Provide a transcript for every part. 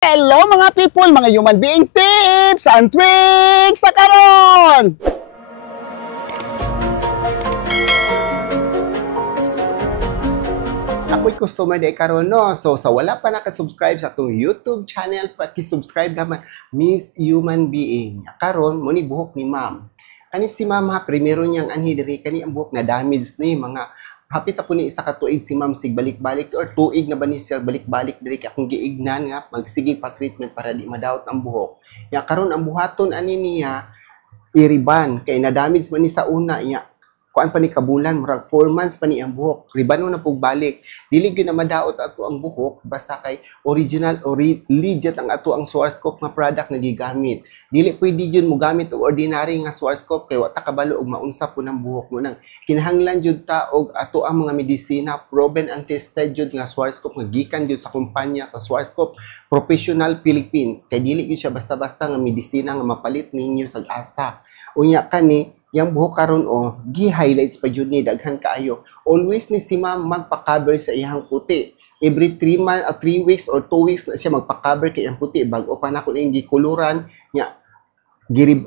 Hello mga people, mga human being tips and tricks na karon! Ako'y customer day karon no. So sa wala pa naka-subscribe sa atong YouTube channel, paki-subscribe naman Miss Human Being. Karon mo ni buhok ni Ma'am. Kani si Ma'am ha, primero niyang anhi diri kani ang buhok na damaged ni mga hapit ako ni isa ka tuig si Ma'am sig balik-balik or tuig na ba ni siya balik-balik diri kay akong giignan nga magsige pa treatment para di madawat ang buhok. Ya karon ang buhaton ani niya iriban kay na damage man ni sa una nya kuan pa ni kabulan murag 4 months pa ni ang buhok ribano na pug balik dili gyud na madaot ato ang buhok basta kay original or legit ang ato ang Schwarzkopf nga product nga gigamit dili pwede gyud mo gamit og ordinary nga Schwarzkopf kay wa ta kabalo og maunsa po ng buhok mo nang kinahanglan jud ta og ato ang mga medisina proven and tested jud nga Schwarzkopf nga gikan jud sa kumpanya sa Schwarzkopf Professional Philippines kay dili gyud siya basta-basta nga medisina nga mapalit ninyo sa asa unya kani yang buhok karon gi-highlights pa jud ni daghan kaayo. Always ni si Ma'am magpa-cover sa iyang puti. Every 3 weeks or 2 weeks na siya magpa-cover kay iyang puti bago pa na ko ning gikuluran nya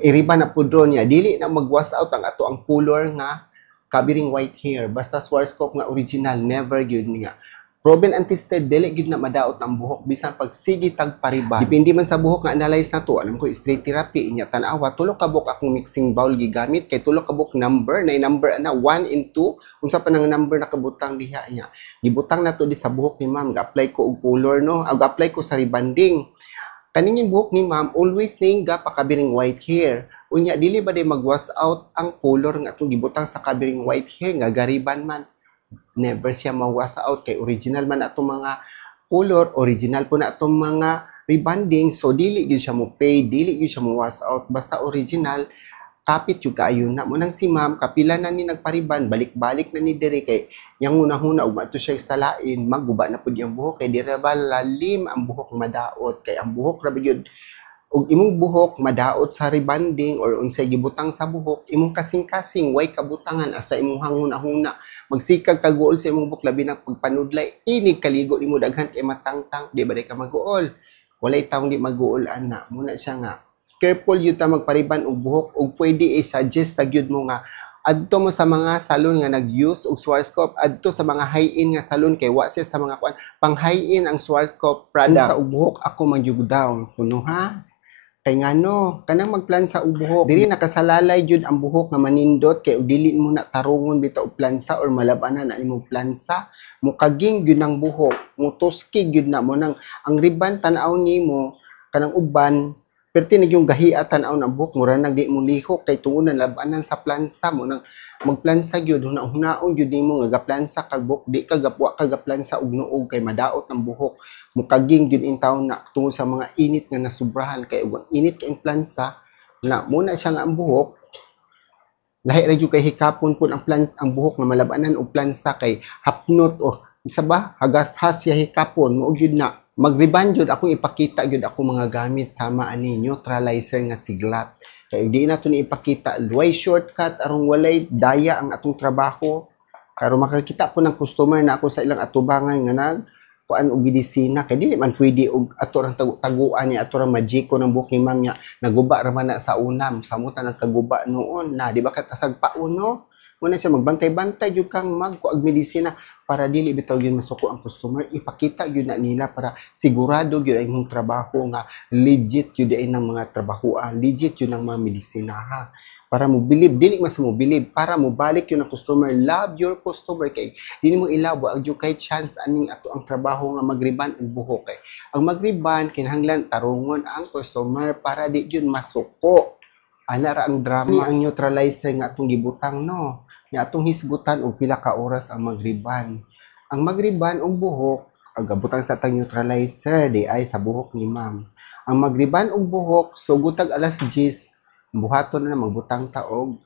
iriba na pudro niya dili na mag-wash out ang ato ang color nga covering white hair basta Schwarzkopf nga original never gyud niya. Proven and tested, dili gyud na madaot ang buhok bisan pag sige tag pariban. Depende man sa buhok nga analyze na to. Alam ko straight therapy inya tan-awa tulo ka buhok akong mixing bowl gigamit kay tulo ka buhok number na number ana 1 and 2 unsa pa nang number nakabutang diha niya. Gibutang na to di sa buhok ni Ma'am, ga-apply ko og color no, ga-apply ko sa rebanding. Kaning buhok ni Ma'am always ning ga pa covering white hair. Unya dili ba day mag-wash out ang color nga atong gibutang sa covering white hair nga gariban man. Never siya ma-wash out kay original man atong mga color, original po na atong mga rebanding, so dili gyud siya mo pay, dili gyud siya mo wash out basta original kapit yung kaayo na mo nang si Ma'am kapila na ni nagpariban balik-balik na ni diri kay yang una-una ug mato siya salain magguba na pud yung buhok kay dira ba lalim ang buhok madaot kay ang buhok ra gyud ug imong buhok madaot sa rebanding or unsay gibutang sa buhok imong kasing-kasing way kabutangan hasta imong hanguna-huna magsikag kaguol sa imong buhok labi na pagpanudlay inig kaligo nimo daghan kay matangtang di ba day ka maguol walay taong di maguol ana muna siya nga careful yun ta magpariban og buhok ug pwede i-suggest ta gyud mo nga adto mo sa mga salon nga nag-use og Schwarzkopf adto sa mga high-end nga salon kay wa siya sa mga kuan pang high-end ang Schwarzkopf product sa buhok ako man jud down kuno ha. Kay ngano kanang magplan sa buhok diri nakasalalay jud ang buhok nga manindot kay dili mo na tarungon bitaw plansa or malabanan na imong plansa mukaging gyud ang buhok mutuski gyud na mo nang ang riban tan-aw nimo kanang uban perti na yung gahi at tanaw ng buhok mura nag di mo lihok kay tuunan labanan sa plansa mo nang magplansa gyud hunaon gyud nimo nga gaplansa kag buhok di ka gapwa ka gaplansa og nuog kay madaot ang buhok mukaging gyud in taon na tungod sa mga init nga nasubrahan kay ug init kay plansa na muna siya nga ang buhok lahi ra gyud kay hikapon pud ang ang buhok nga malabanan og plansa kay hapnot o isa ba hagas-has siya hikapon mo gyud na mag-reband jud akong ipakita jud ako mga gamit sama ani neutralizer nga siglat kay di na to ni ipakita way shortcut aron walay daya ang atong trabaho karon makakita po ng customer na ako sa ilang atubangan nga nag kuan og medisina kay dili man pwede og ato rang taguan ni ato rang magiko ng buhok ni Ma'am nya naguba ra man na sa unam samuta nagkaguba noon na di ba katasag paon no muna siya magbantay-bantay jud kang magkuag medisina para dili bitaw gyud masuko ang customer ipakita gyud na nila para sigurado gyud ang imong trabaho nga legit gyud ay ng mga trabahoan legit yun ang mga medisina ha para mo believe dili mas mo believe para mo balik yun ang customer love your customer kay dili mo ilabo ang kay chance aning ato ang trabaho nga magriban og buhok kay ang magriban kinahanglan tarungon ang customer para di gyud masuko ana ra ang drama ang neutralizer nga atong gibutang no nga atong hisgutan og pila ka oras ang magriban. Ang magriban og buhok agabutang sa atong neutralizer di ay sa buhok ni Ma'am. Ang magriban og buhok sugod alas 10 buhaton na magbutang ta og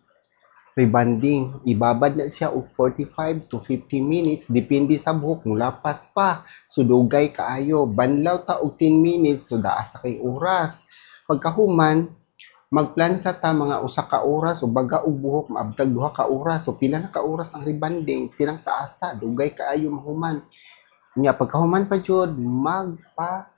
rebanding. Ibabad na siya og 45 to 50 minutes depende sa buhok mulapas pa. Sudugay kaayo banlaw ta og 10 minutes so daas ta kay oras. Pagkahuman magplansa ta mga usa ka oras o baga og buhok maabtag 2 ka oras o pila na ka oras ang rebanding pirang taas ta dugay kaayo mahuman nya pagkahuman pa jud magpa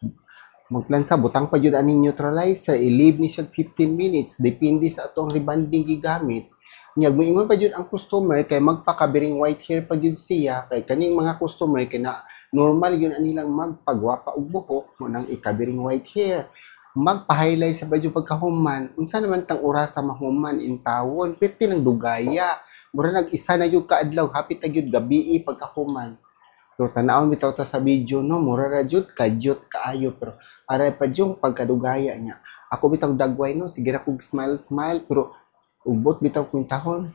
maglansa butang pa jud aning neutralizer, i-leave ni siya 15 minutes depende sa atong rebonding gigamit. Nya moingon pa jud ang customer kay magpakabiring white hair pa jud siya kay kaning mga customer kay na normal yun anilang magpagwapa og buhok mo nang ikabiring white hair. Magpa-highlight sa badyo pagkahuman. Unsa naman tang oras sa mahuman in tawon, perti lang dugaya. Mura nag-isa na jud kaadlaw, hapit na jud gabi pagkahuman. Pero tanawon bitaw ta sa video no, mura ra jud kadyot kaayo pero aray pa yung pagkadugaya niya. Ako bitaw dagway no, sige ra kog smile pero ubot bitaw kung tahon.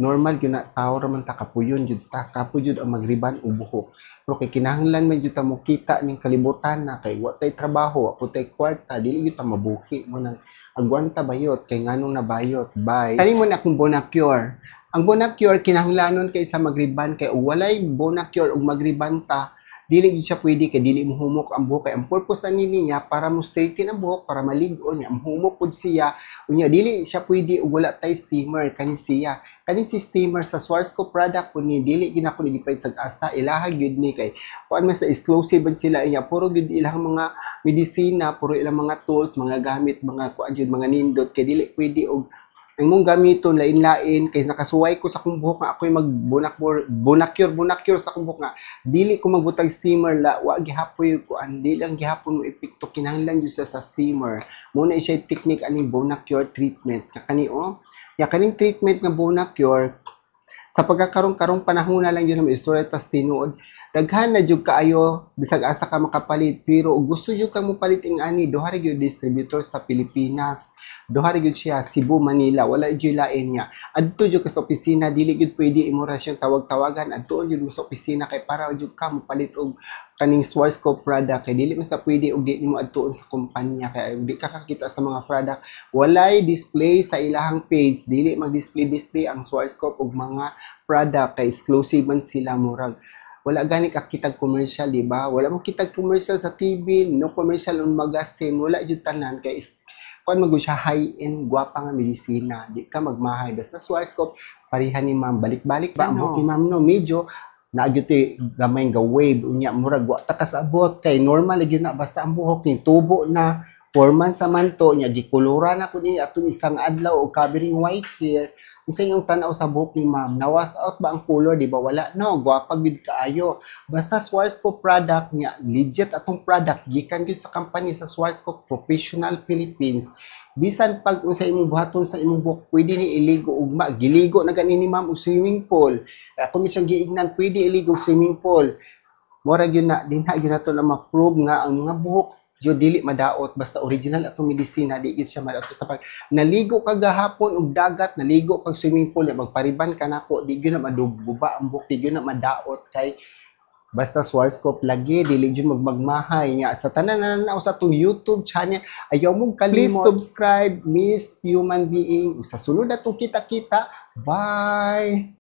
Normal gyud na tao ra man ta kapuyon jud ta, kapo jud ang magriban og buhok. Pero kay kinahanglan man jud ta mo kita ning kalibutan na kay wa tay trabaho, wa tay kwarta, dili jud ta mabuhi mo nang agwanta bayot kay nganong nabayot. Bye. Kani mo na akong Bonacure. Ang Bonacure kinahanglanon kay sa magriban kay walay Bonacure og magriban ta, dili gyud siya pwede kay dili mo humok ang buhok kay ang purpose ani niya para mo straighten ang buhok para maligo niya, humok pud siya. Unya dili siya pwede og wala tay steamer kani siya. Kani si steamer sa Schwarzkopf product kun ni dili gina ko nilipay sag asa ilaha gyud ni kay kuan mas exclusive sila inya puro gyud ilang mga medisina, puro ilang mga tools, mga gamit, mga kuan gyud mga nindot kay dili pwede og ang mong gamiton lain-lain kay nakasuway ko sa akong buhok nga ako'y bonacure sa akong buhok nga dili ko magbutang steamer la wa gihapoy ko an dili lang gihapon mo epekto kinahanglan jud sa steamer mo na siya technique aning Bonacure treatment kani ya kaning treatment nga Bonacure sa pagkakaroon-karong panahon na lang yun ang istorya tas tinuod daghan na jud kaayo bisag asa ka makapalit pero gusto jud kang mopalit ing ani duha ra gyud distributor sa Pilipinas duha ra gyud siya Cebu Manila wala jud lain niya adto jud ka sa opisina dili jud pwede imo ra siyang tawag-tawagan adto jud sa opisina kay para jud ka mopalit og kaning Schwarzkopf product kay dili man sa pwede og di nimo adtuon sa kumpanya kay di ka kakita sa mga product walay display sa ilahang page dili mag-display ang Schwarzkopf og mga product kay exclusive man sila murag wala gani ka kitag commercial di ba wala mo kitag commercial sa TV no commercial on magazine wala jud tanan kay kuan magud siya high end gwapa nga medisina di ka magmahay basta Schwarzkopf parihan ni ma'am balik-balik ba ang ni ma'am no medyo naagyuti gamay nga wave unya murag wa ta kasabot kay normal gyud na basta ang buhok ni tubo na 4 months sa manto nya gikulura na kun ni atong isang adlaw og covering white hair unsa yung tanaw sa buhok ni ma'am nawas out ba ang color di ba wala no gwapa gid kaayo basta Schwarzkopf product nya legit atong product gikan gyud sa company sa Schwarzkopf Professional Philippines bisan pag unsa imong buhaton sa imong buhok pwede ni iligo ugma giligo na gani ni ma'am og swimming pool ako mi siyang giignan pwede iligo og swimming pool mura gyud na dinha gyud nato na ma-prove nga ang mga buhok yo dili madaot basta original atong medisina di gyud siya madaot sa pag naligo ka gahapon og dagat naligo kag swimming pool magpariban ka nako di gyud na maduguba ang buhok di gyud na madaot kay basta Schwarzkopf lagi dili gyud magmagmahay nga sa tanan na nanaw sa atong YouTube channel ayaw mong kalimot please subscribe Miss Human Being sa sunod atong kita-kita bye